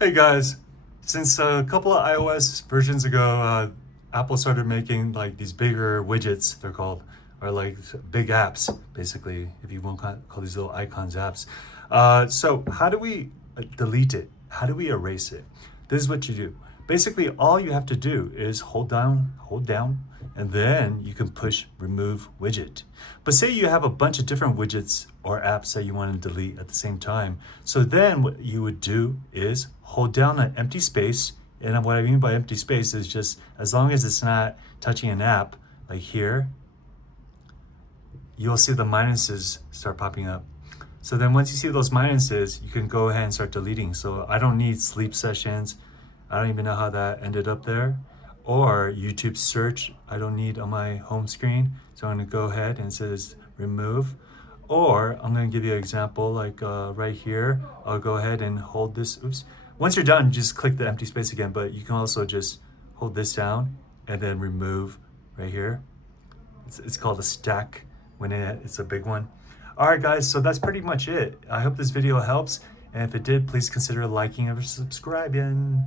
Hey guys, since a couple of iOS versions ago, Apple started making like these bigger widgets, they're called, or like big apps, basically, if you want to call these little icons apps. So how do we delete it? How do we erase it? This is what you do. Basically, all you have to do is hold down, and then you can push remove widget. But say you have a bunch of different widgets or apps that you want to delete at the same time. So then what you would do is hold down an empty space. And what I mean by empty space is just as long as it's not touching an app, like here, you'll see the minuses start popping up. So then once you see those minuses, you can go ahead and start deleting. So I don't need sleep sessions. I don't even know how that ended up there. Or YouTube search, I don't need on my home screen. So I'm gonna go ahead and it says remove. Or I'm gonna give you an example like right here. I'll go ahead and hold this, oops. Once you're done, just click the empty space again, but you can also just hold this down and then remove right here. It's called a stack when it's a big one. All right, guys, so that's pretty much it. I hope this video helps. And if it did, please consider liking or subscribing.